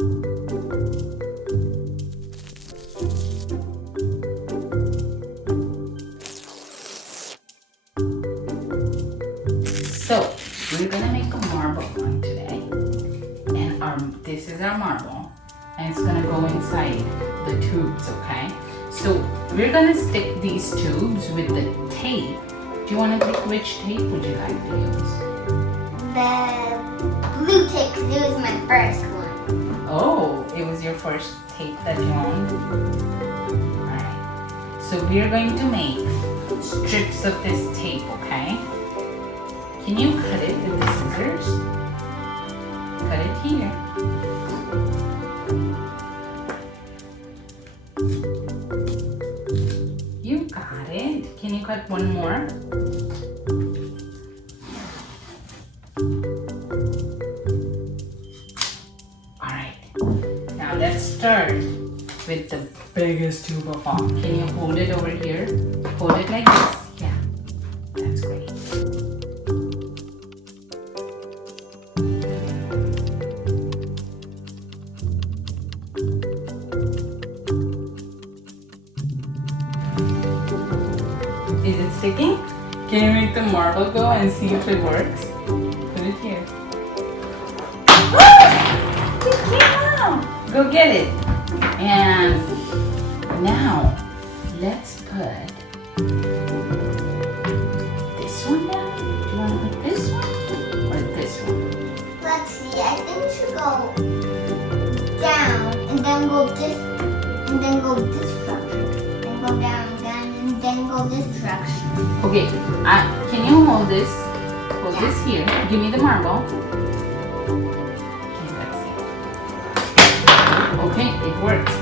So, we're gonna make a marble one today. And this is our marble. And it's gonna go inside the tubes, okay? So, we're gonna stick these tubes with the tape. Do you wanna pick which tape would you like to use? The blue tape, because it was my first one. Oh, it was your first tape that you owned? Alright. So, we're going to make strips of this tape, okay? Can you cut it with the scissors? Cut it here. You got it. Can you cut one more? Alright. Now let's start with the biggest tube of all. Can you hold it over here? Hold it like this. Yeah. That's great. Is it sticking? Can you make the marble go and see if it works? Put it here. It came out! Go get it. And now, let's put this one down. Do you want to put this one or this one? Let's see, I think we should go down and then go this direction. And go down again and then go this direction. Okay, can you hold this? Hold this here. Give me the marble. Okay, that's it. Okay, it works.